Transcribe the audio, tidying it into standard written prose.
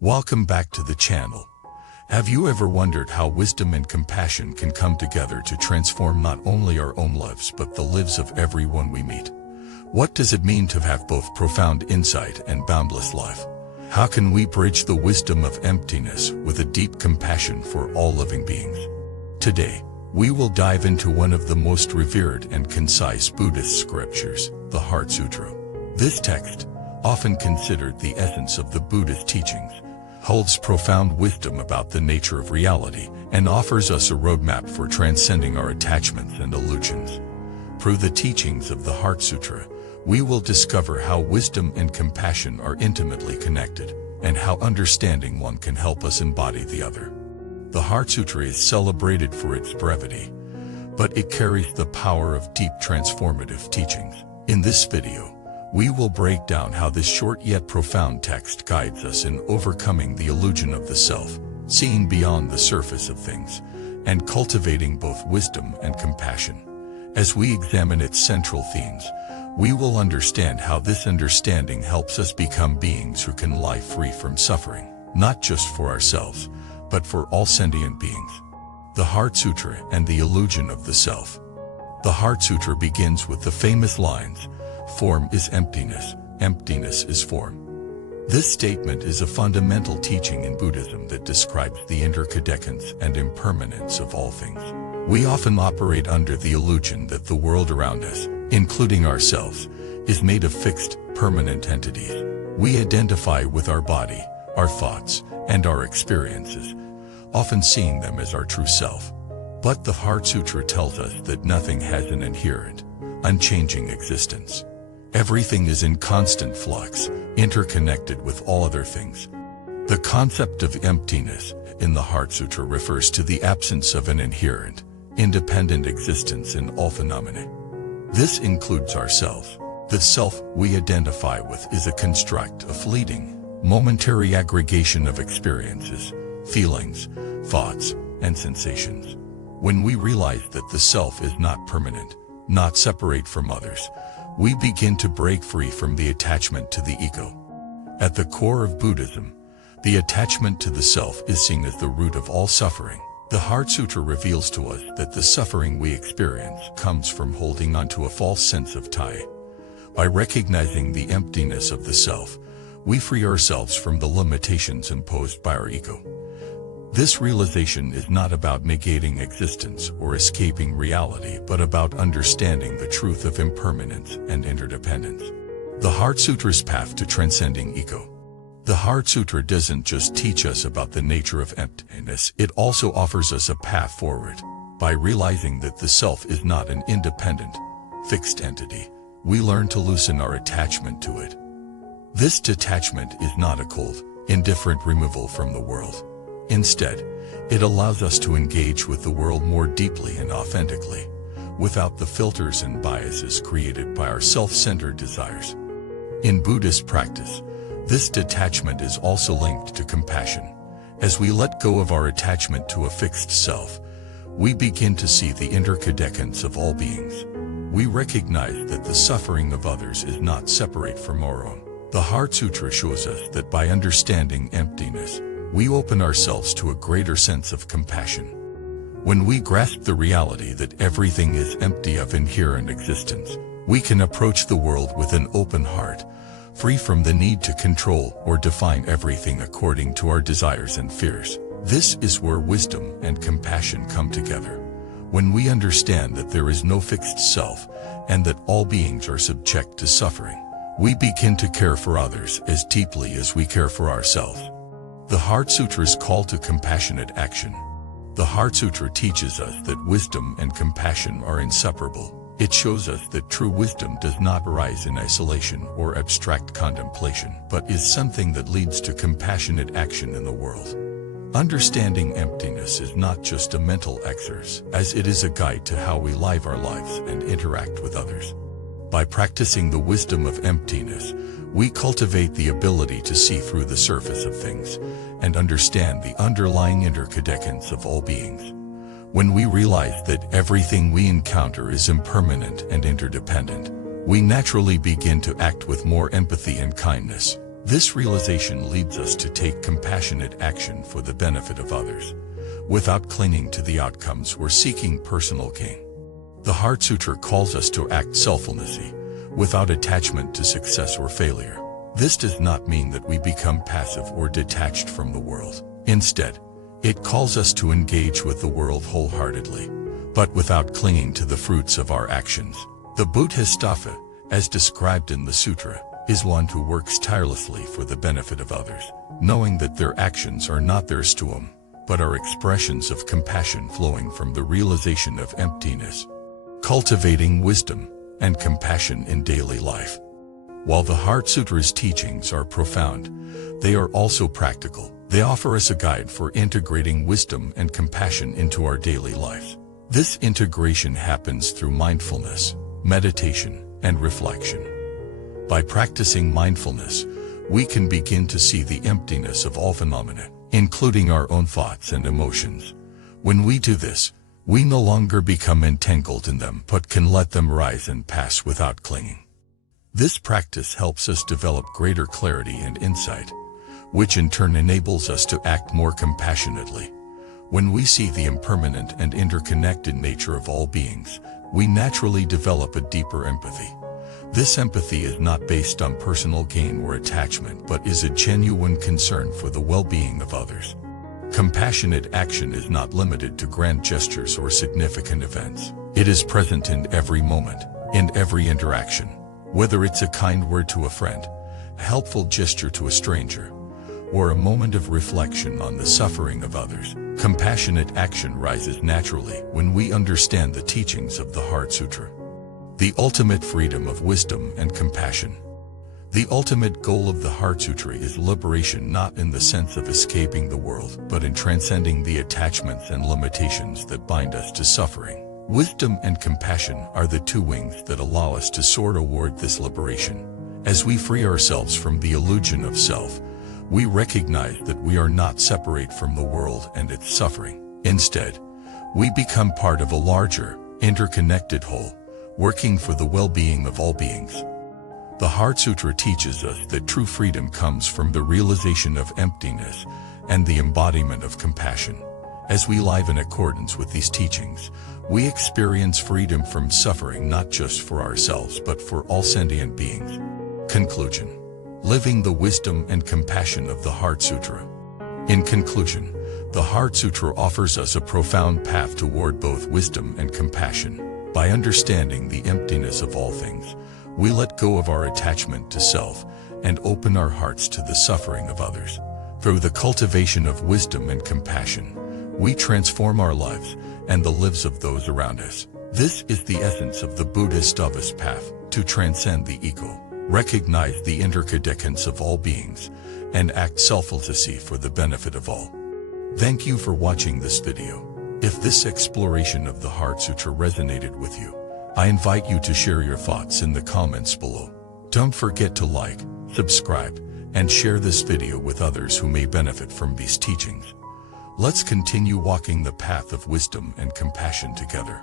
Welcome back to the channel. Have you ever wondered how wisdom and compassion can come together to transform not only our own lives but the lives of everyone we meet? What does it mean to have both profound insight and boundless life? How can we bridge the wisdom of emptiness with a deep compassion for all living beings? Today, we will dive into one of the most revered and concise Buddhist scriptures, the Heart Sutra. This text, often considered the essence of the Buddhist teachings, holds profound wisdom about the nature of reality and offers us a roadmap for transcending our attachments and illusions. Through the teachings of the Heart Sutra, we will discover how wisdom and compassion are intimately connected, and how understanding one can help us embody the other. The Heart Sutra is celebrated for its brevity, but it carries the power of deep transformative teachings. In this video, we will break down how this short yet profound text guides us in overcoming the illusion of the self, seeing beyond the surface of things, and cultivating both wisdom and compassion. As we examine its central themes, we will understand how this understanding helps us become beings who can live free from suffering, not just for ourselves, but for all sentient beings. The Heart Sutra and the illusion of the self. The Heart Sutra begins with the famous lines, "Form is emptiness, emptiness is form." This statement is a fundamental teaching in Buddhism that describes the interdependence and impermanence of all things. We often operate under the illusion that the world around us, including ourselves, is made of fixed, permanent entities. We identify with our body, our thoughts, and our experiences, often seeing them as our true self. But the Heart Sutra tells us that nothing has an inherent, unchanging existence. Everything is in constant flux, interconnected with all other things. The concept of emptiness in the Heart Sutra refers to the absence of an inherent, independent existence in all phenomena. This includes ourselves. The self we identify with is a construct, a fleeting, momentary aggregation of experiences, feelings, thoughts, and sensations. When we realize that the self is not permanent, not separate from others, we begin to break free from the attachment to the ego. At the core of Buddhism, the attachment to the self is seen as the root of all suffering. The Heart Sutra reveals to us that the suffering we experience comes from holding onto a false sense of tie. By recognizing the emptiness of the self, we free ourselves from the limitations imposed by our ego. This realization is not about negating existence or escaping reality, but about understanding the truth of impermanence and interdependence. The Heart Sutra's path to transcending ego. The Heart Sutra doesn't just teach us about the nature of emptiness, it also offers us a path forward. By realizing that the self is not an independent, fixed entity, we learn to loosen our attachment to it. This detachment is not a cold, indifferent removal from the world. Instead, it allows us to engage with the world more deeply and authentically, without the filters and biases created by our self-centered desires. In Buddhist practice, this detachment is also linked to compassion. As we let go of our attachment to a fixed self, we begin to see the interdependence of all beings. We recognize that the suffering of others is not separate from our own. The Heart Sutra shows us that by understanding emptiness, we open ourselves to a greater sense of compassion. When we grasp the reality that everything is empty of inherent existence, we can approach the world with an open heart, free from the need to control or define everything according to our desires and fears. This is where wisdom and compassion come together. When we understand that there is no fixed self and that all beings are subject to suffering, we begin to care for others as deeply as we care for ourselves. The Heart Sutra's call to compassionate action. The Heart Sutra teaches us that wisdom and compassion are inseparable. It shows us that true wisdom does not arise in isolation or abstract contemplation, but is something that leads to compassionate action in the world. Understanding emptiness is not just a mental exercise, as it is a guide to how we live our lives and interact with others. By practicing the wisdom of emptiness, we cultivate the ability to see through the surface of things and understand the underlying interdependence of all beings. When we realize that everything we encounter is impermanent and interdependent, we naturally begin to act with more empathy and kindness. This realization leads us to take compassionate action for the benefit of others, without clinging to the outcomes or seeking personal gain. The Heart Sutra calls us to act selflessly, without attachment to success or failure. This does not mean that we become passive or detached from the world. Instead, it calls us to engage with the world wholeheartedly, but without clinging to the fruits of our actions. The Bodhisattva, as described in the Sutra, is one who works tirelessly for the benefit of others, knowing that their actions are not theirs to own, but are expressions of compassion flowing from the realization of emptiness. Cultivating wisdom and compassion in daily life. While the Heart Sutra's teachings are profound, they are also practical. They offer us a guide for integrating wisdom and compassion into our daily lives. This integration happens through mindfulness, meditation, and reflection. By practicing mindfulness, we can begin to see the emptiness of all phenomena, including our own thoughts and emotions. When we do this, we no longer become entangled in them but can let them rise and pass without clinging. This practice helps us develop greater clarity and insight, which in turn enables us to act more compassionately. When we see the impermanent and interconnected nature of all beings, we naturally develop a deeper empathy. This empathy is not based on personal gain or attachment but is a genuine concern for the well-being of others. Compassionate action is not limited to grand gestures or significant events. It is present in every moment, in every interaction. Whether it's a kind word to a friend, a helpful gesture to a stranger, or a moment of reflection on the suffering of others, compassionate action rises naturally when we understand the teachings of the Heart Sutra. The ultimate freedom of wisdom and compassion. The ultimate goal of the Heart Sutra is liberation, not in the sense of escaping the world, but in transcending the attachments and limitations that bind us to suffering. Wisdom and compassion are the two wings that allow us to soar toward this liberation. As we free ourselves from the illusion of self, we recognize that we are not separate from the world and its suffering. Instead, we become part of a larger, interconnected whole, working for the well-being of all beings. The Heart Sutra teaches us that true freedom comes from the realization of emptiness and the embodiment of compassion. As we live in accordance with these teachings, we experience freedom from suffering not just for ourselves but for all sentient beings. Conclusion. Living the wisdom and compassion of the Heart Sutra. In conclusion, the Heart Sutra offers us a profound path toward both wisdom and compassion. By understanding the emptiness of all things, we let go of our attachment to self and open our hearts to the suffering of others. Through the cultivation of wisdom and compassion, we transform our lives and the lives of those around us. This is the essence of the Buddhist's path, to transcend the ego, recognize the interdependence of all beings, and act selflessly for the benefit of all. Thank you for watching this video. If this exploration of the Heart Sutra resonated with you, I invite you to share your thoughts in the comments below. Don't forget to like, subscribe, and share this video with others who may benefit from these teachings. Let's continue walking the path of wisdom and compassion together.